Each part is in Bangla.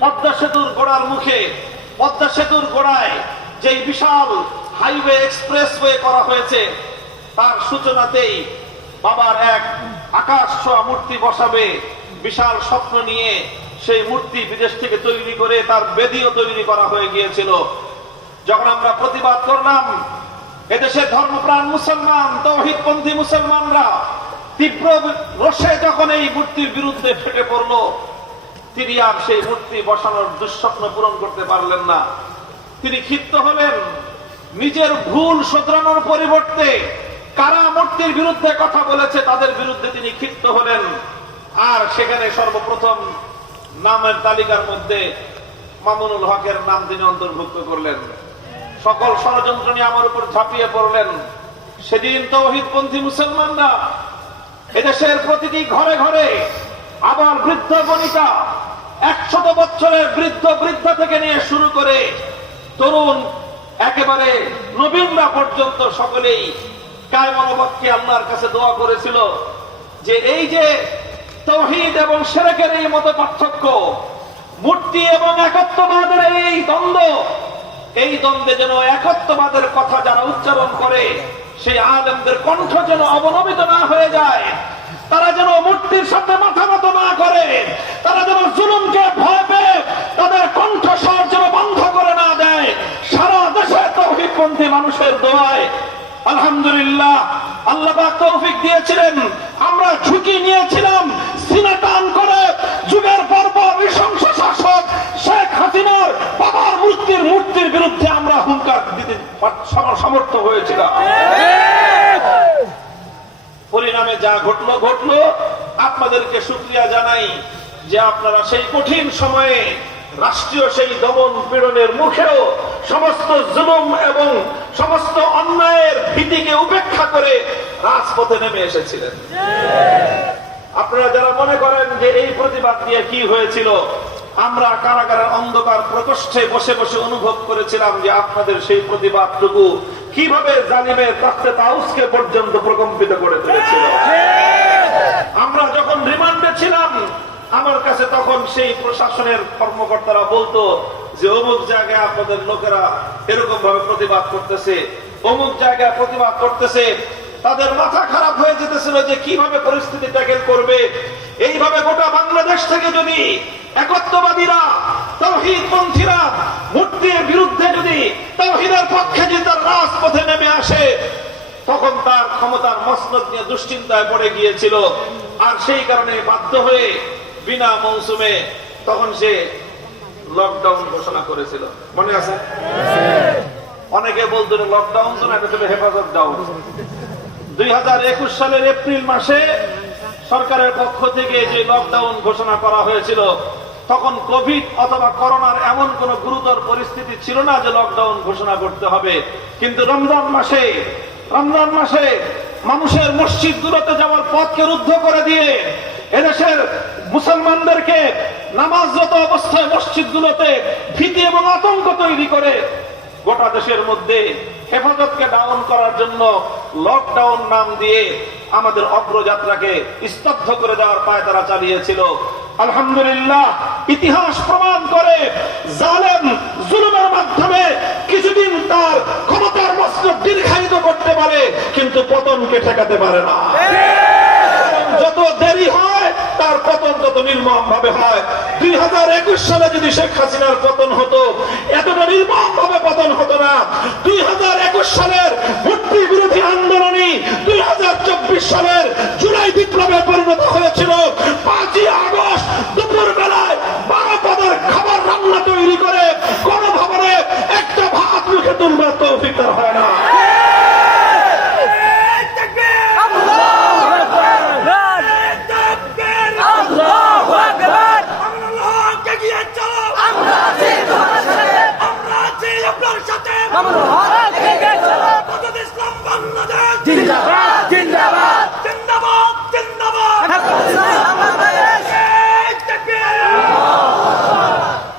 পদ্মা সেতুর গোড়ার মুখে, পদ্মা সেতুর গোড়ায় যে বিশাল হাইওয়ে এক্সপ্রেসওয়ে করা হয়েছে, তার সূচনাতেই বাবার এক আকাশ ছোঁয়া মূর্তি বসাবে বিশাল স্বপ্ন নিয়ে সেই মূর্তি বিদেশ থেকে তৈরি করে তার বেদিও তৈরি করা হয়ে গিয়েছিল। যখন আমরা প্রতিবাদ করলাম, এদেশের ধর্মপ্রাণ মুসলমান, তাওহীদপন্থী মুসলমানরা তীব্র রোষে যখন এই মূর্তির বিরুদ্ধে ফেটে পড়ল, তিনি আর সেই মূর্তি বসানোর দুঃস্বপ্ন পূরণ করতে পারলেন না। তিনি ক্ষিপ্ত হলেন। নিজের ভুল শোধরানোর পরিবর্তে কারা মূর্তির বিরুদ্ধে কথা বলেছে তাদের বিরুদ্ধে তিনি ক্ষিপ্ত হলেন। আর সেখানে সর্বপ্রথম নামের তালিকার মধ্যে মামুনুল হকের নাম তিনি অন্তর্ভুক্ত করলেন। সকল ষড়যন্ত্র নিয়ে আমার উপর ঝাঁপিয়ে পড়লেন। সেদিন তাওহীদপন্থী মুসলমানরা এদেশের প্রতিটি ঘরে ঘরে, আবার বৃদ্ধ বনিতা, 100 বছরের বৃদ্ধ বৃদ্ধা থেকে নিয়ে শুরু করে তরুণ একেবারে নবীনরা পর্যন্ত সকলেই কায়মনোবাক্যে আল্লাহর কাছে দোয়া করেছিল যে এই যে তাওহীদ এবং শিরকের এই মত পার্থক্য, মূর্তি এবং একত্ববাদের এই দ্বন্দ্ব, এই দ্বন্দ্বে যেন একত্ববাদের কথা যারা উচ্চারণ করে সেই আলেমদের কণ্ঠ যেন অবনমিত না হয়ে যায়, তারা যেন মূর্তির সাথে মাথা নত না করে, তারা যেন জুলুমকে ভয় পেয়ে তাদের কণ্ঠস্বর যেন বন্ধ করে না দেয়। সারা দেশে তাওহীদপন্থী মানুষের দোয়ায় আলহামদুলিল্লাহ আল্লাহ পাক তৌফিক দিয়েছিলেন। আমরা ঝুঁকি নিয়েছিলাম, সিনা টান করে যুগের পর পর নৃশংস শাসক শেখ হাসিনার বাবার মূর্তির বিরুদ্ধে আমরা হুঙ্কার দিতে সমর্থ হয়েছিলাম। পরিণামে যা ঘটলো ঘটলো। আপনাদেরকে শুকরিয়া জানাই যে আপনারা সেই কঠিন সময়ে রাষ্ট্রীয় সেই দমন পীড়নের মুখেও সমস্ত জুলুম এবং সমস্ত অন্যায়ের ভীতিকে উপেক্ষা করে রাজপথে নেমে এসেছিলেন। আপনারা যারা মনে করেন যে এই প্রতিবাদ দিয়ে কি হয়েছিল, আমরা কারাগারের অন্ধকার প্রকোষ্ঠে বসে বসে অনুভব করেছিলাম যে আপনাদের সেই প্রতিবাদটুকু কিভাবে জালিমের তাখতে তাউসকে পর্যন্ত প্রকম্পিত করে তুলেছিল। আমরা যখন রিমান্ডে ছিলাম, আমার কাছে তখন সেই প্রশাসনের কর্মকর্তারা বলতো যে অমুক জায়গায় আপনাদের লোকেরা এরকম ভাবে প্রতিবাদ করতেছে, অমুক জায়গায় প্রতিবাদ করতেছে। তাদের মাথা খারাপ হয়ে যেতেছিল যে কিভাবে পরিস্থিতি ট্যাকেল করবে। এইভাবে গোটা বাংলাদেশ থেকে যদি একত্ববাদীরা, তাওহীদপন্থীরা মূর্তির বিরুদ্ধে যদি তাওহীদের পক্ষে যদি তার রাজপথে নেমে আসে, তখন তার ক্ষমতার মসনদ নিয়ে দুশ্চিন্তায় পড়ে গিয়েছিল। আর সেই কারণে বাধ্য হয়ে বিনা মৌসুমে তখন সে লকডাউন ঘোষণা করেছিল। মনে আছে? অনেকে বলতো লকডাউন তো না, এটা ছিল হেফাজত ডাউন। 2021 সালের এপ্রিল মাসে সরকারের পক্ষ থেকে যে লকডাউন ঘোষণা করা হয়েছিল, তখন কোভিড অথবা করোনার এমন কোন গুরুতর পরিস্থিতি ছিল না যে লকডাউন ঘোষণা করতে হবে। কিন্তু রমজান মাসে মানুষের মসজিদগুলোতে যাওয়ার পথকে রুদ্ধ করে দিয়ে এদেশের মুসলমানদেরকে নামাজরত অবস্থায় মসজিদগুলোতে ভীতি এবং আতঙ্ক তৈরি করে গোটা দেশের মধ্যে হেফাজতকে ডাউন করার জন্য লকডাউন নাম দিয়ে আমাদের অগ্রযাত্রাকে স্তব্ধ করে দেওয়ার পায়তারা চালিয়েছিল। আলহামদুলিল্লাহ, ইতিহাস প্রমাণ করে জালেম জুলুমের মাধ্যমে কিছুদিন তার ক্ষমতার মসনদ দীর্ঘায়িত করতে পারে, কিন্তু পতনকে ঠেকাতে পারে না। যত দেরি হয় তার পতন তত নির্মম ভাবে হয়। 2021 সালে যদি শেখ হাসিনার পতন হতো, এতটা নির্মম ভাবে পতন হতো না। 2021 সালের মূর্তি বিরোধী আন্দোলনই 2024 সালের জুলাই বিপ্লবে পরিণত হয়েছিল। 5ই আগস্ট দুপুর বেলায় 12 পদের খাবার রান্না তৈরি করে গণভবনে একটা ভাত মুখে তুলবার তৌফিক তার হয় না।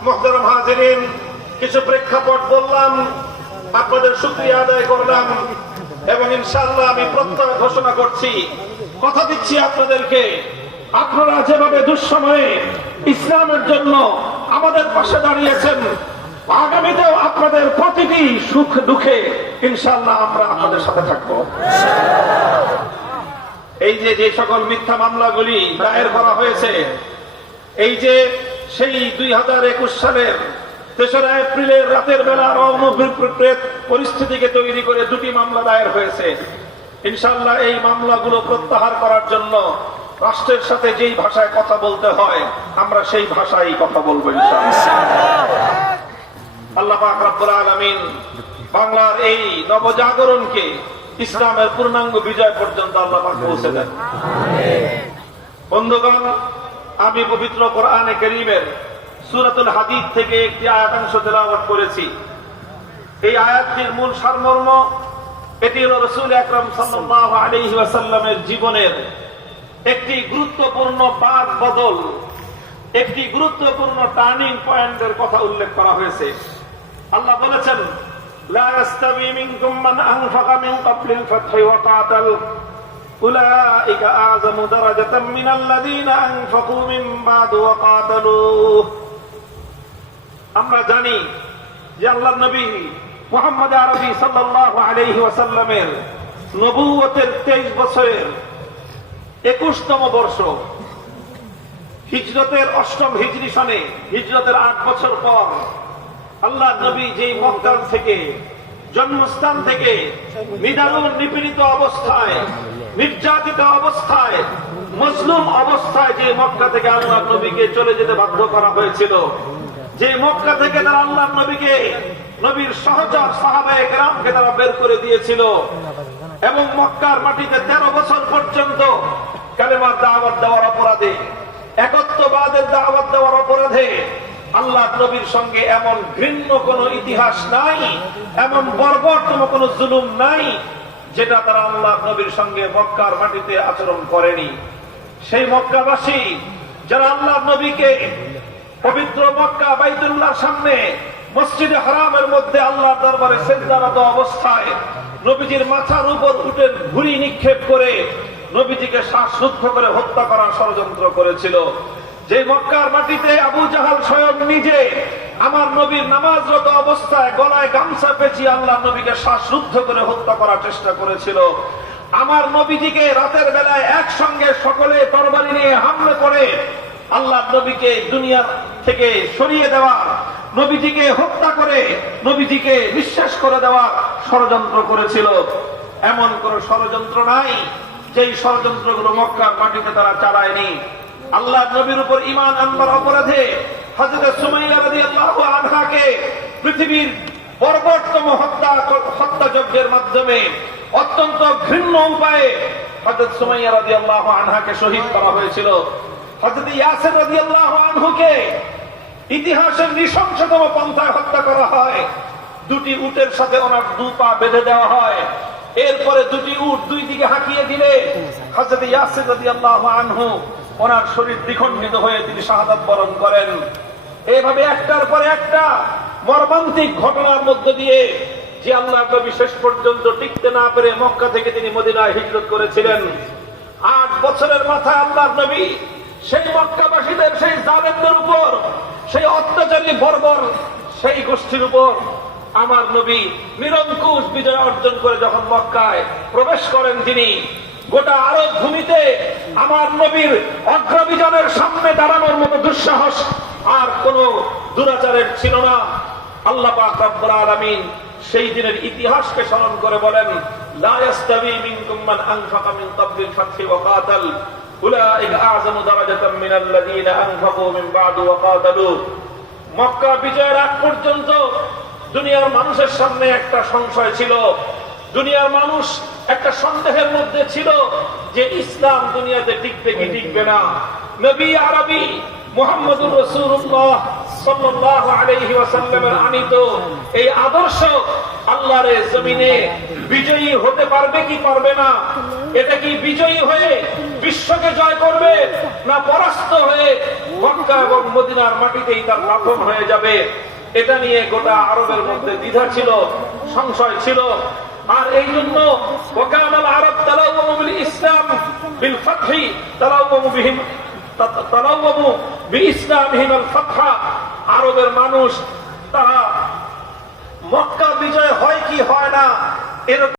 মুহতারাম হাজিরিন, কিছু প্রেক্ষাপট বললাম, আপনাদের শুকরিয়া আদায় করলাম এবং ইনশাআল্লাহ আমি প্রত্যয় ঘোষণা করছি, কথা দিচ্ছি আপনাদেরকে, আপনারা যেভাবে দুঃসময়ে ইসলামের জন্য আমাদের পাশে দাঁড়িয়েছেন, আগামীতেও আপনাদের প্রতিটি সুখ দুঃখে ইনশাআল্লাহ আমরা আপনাদের সাথে থাকবো। এই যে সকল মিথ্যা মামলাগুলি দায়ের করা হয়েছে, এই যে সেই 2021 সালের 3রা এপ্রিলের রাতের বেলা পরিস্থিতিকে তৈরি করে 2টি মামলা দায়ের হয়েছে। ইনশাআল্লাহ এই মামলাগুলো প্রত্যাহার করার জন্য রাষ্ট্রের সাথে যেই ভাষায় কথা বলতে হয় আমরা সেই ভাষায় কথা বলবো ইনশাআল্লাহ। আল্লাহ পাক রব্বুল আলামিন বাংলার এই নবজাগরণকে ইসলামের পূর্ণাঙ্গ বিজয় পর্যন্ত আল্লাহ পাক পৌঁছে দেন। বন্ধুগণ, আমি পবিত্র কোরআনে কারীমের সূরাতুল হাদীদ থেকে একটি আয়াতাংশ তেলাওয়াত করেছি। এই আয়াতটির মূল সারমর্ম, এটি হলো রাসূল আকরাম সাল্লাল্লাহু আলাইহি ওয়াসাল্লামের জীবনের একটি গুরুত্বপূর্ণ বাদ বদল, একটি গুরুত্বপূর্ণ টার্নিং পয়েন্টের কথা উল্লেখ করা হয়েছে। আল্লাহ বলেছেন, লা ইয়াস্তাবি মিনকুম মান আনফাকা মিন ক্বাবলিল ফাতহি ওয়া কাতাল উলাইকা আ'যামু দারাজাতাম মিনাল্লাযীনা আনফাকু মিন বা'দু ওয়া কাতালু। আমরা জানি যে আল্লাহর নবী মুহাম্মদ আরবি সাল্লাল্লাহু আলাইহি ওয়াসাল্লামের নবুয়তের 23 বছরের 21তম বর্ষ, হিজরতের 8ম হিজরি সনে, হিজরতের 8 বছর পর আল্লাহ নবী যেই মক্কা থেকে, জন্মস্থান থেকে নিদারুণ নিপীড়িত অবস্থায়, নির্যাতিত অবস্থায়, মজলুম অবস্থায় যে মক্কা থেকে আল্লাহ নবীকে চলে যেতে বাধ্য করা হয়েছিল, যে মক্কা থেকে তারা আল্লাহ নবীকে, নবীর সহচর সাহাবায়ে কেরামকে তারা বের করে দিয়েছিল এবং মক্কার মাটিতে 13 বছর পর্যন্ত কালেমার দাওয়াত দেওয়ার অপরাধে, একত্ববাদের দাওয়াত দেওয়ার অপরাধে আল্লাহ নবীর সঙ্গে এমন ঘৃণ্য কোন ইতিহাস নাই, এমন বর্বরতম কোন জুলুম নাই যেটা তারা আল্লাহ নবীর সঙ্গে মক্কার মাটিতে আচরণ করেনি। সেই মক্কাবাসী যারা আল্লাহ নবীকে পবিত্র মক্কা বাইতুল্লাহর সামনে মসজিদে হারামের মধ্যে আল্লাহর দরবারে সিজদারত অবস্থায় নবীজির মাথার উপর উটের ভুঁড়ি নিক্ষেপ করে নবীজিকে শ্বাসরুদ্ধ করে হত্যা করার ষড়যন্ত্র করেছিল, যে মক্কার মাটিতে আবু জাহাল স্বয়ং নিজে আমার নবীর নামাজরত অবস্থায় গলায় গামছা পেঁচিয়ে আল্লাহ নবীকে শ্বাসরুদ্ধ করে হত্যা করার চেষ্টা করেছিল, আমার নবীজিকে রাতের বেলায় একসঙ্গে সকলে তরবারি নিয়ে হামলা করে আল্লাহ নবীকে দুনিয়া থেকে সরিয়ে দেওয়া, নবীজিকে হত্যা করে নবীজিকে নিঃশেষ করে দেওয়া ষড়যন্ত্র করেছিল। এমন কোন ষড়যন্ত্র নাই যেই ষড়যন্ত্রগুলো মক্কার মাটিতে তারা চালায়নি। আল্লাহ নবীর উপর ঈমান আনবার অপরাধে হযরত সুমাইয়া রাদিয়াল্লাহু আনহাকে পৃথিবীর বর্বরতম হত্যাযজ্ঞের মাধ্যমে অত্যন্ত ঘৃণ্য উপায়ে হযরত সুমাইয়া রাদিয়াল্লাহু আনহাকে শহীদ করা হয়েছিল। হযরত ইয়াসির রাদিয়াল্লাহু আনহুকে ইতিহাসের নৃশংসতম পন্থায় হত্যা করা হয়। 2টি উটের সাথে ওনার 2 পা বেঁধে দেওয়া হয়, এরপরে 2টি উট 2 দিকে হাঁকিয়ে দিলে হযরত ইয়াসির রাদিয়াল্লাহু আনহু ওনার শরীর দ্বিখণ্ডিত হয়ে তিনি শাহাদাত বরণ করেন। এইভাবে একটার পর একটা মর্মান্তিক ঘটনার মধ্য দিয়ে যে আল্লাহ নবী শেষ পর্যন্ত টিকতে না পেরে মক্কা থেকে তিনি মদিনায় হিজরত করেছিলেন। 8 বছরের মাথায় আল্লাহ নবী সেই মক্কাবাসীদের, সেই জালেমদের উপর, সেই অত্যাচারী বর্বর সেই গোষ্ঠীর উপর আমার নবী নিরঙ্কুশ বিজয় অর্জন করে যখন মক্কায় প্রবেশ করেন, তিনি গোটা আরব ভূমিতে আমার নবীর অগ্রবিজনের সামনে দাঁড়ানোর মতো দুঃসাহস আর কোন দুরাচারের ছিল না। আল্লাহ পাক রব্বুল আলামিন সেই দিনের ইতিহাসকে স্মরণ করে বলেন, লা ইয়াস্তাবি মিনকুম মান আনফাকা মিন ক্বাবলিল ফাতহি ওয়া কাতাল উলাইকা আ'যামু দারাজাতাম মিনাল্লাযীনা আনফাকু মিন বা'দু ওয়া কাতালু। মক্কা বিজয়ের আগ পর্যন্ত দুনিয়ার মানুষের সামনে একটা সংশয় ছিল, দুনিয়ার মানুষ একটা সন্দেহের মধ্যে ছিল যে ইসলাম দুনিয়াতে টিকবে কি টিকবে না। নবী আরবি মুহাম্মদুর রাসূলুল্লাহ সাল্লাল্লাহু আলাইহি ওয়াসাল্লামের আনিত এই আদর্শ আল্লাহর জমিনে বিজয়ী হতে পারবে কি পারবে না, এটা কি বিজয়ী হয়ে বিশ্বকে জয় করবে না পরাস্ত হয়ে মক্কা এবং মদিনার মাটিতেই তার দাফন হয়ে যাবে, এটা নিয়ে গোটা আরবের মধ্যে দ্বিধা ছিল, সংশয় ছিল। আর এই জন্য ওয়াকানাল আরব তালাওয়ামু বিল ইসলাম বিল ফাতহি তালাওয়ামু বিহিম তালাওয়ামু বিইসলামিহিম আল ফাতহা। আরবের মানুষ তারা মক্কা বিজয় হয় কি হয় না এরকম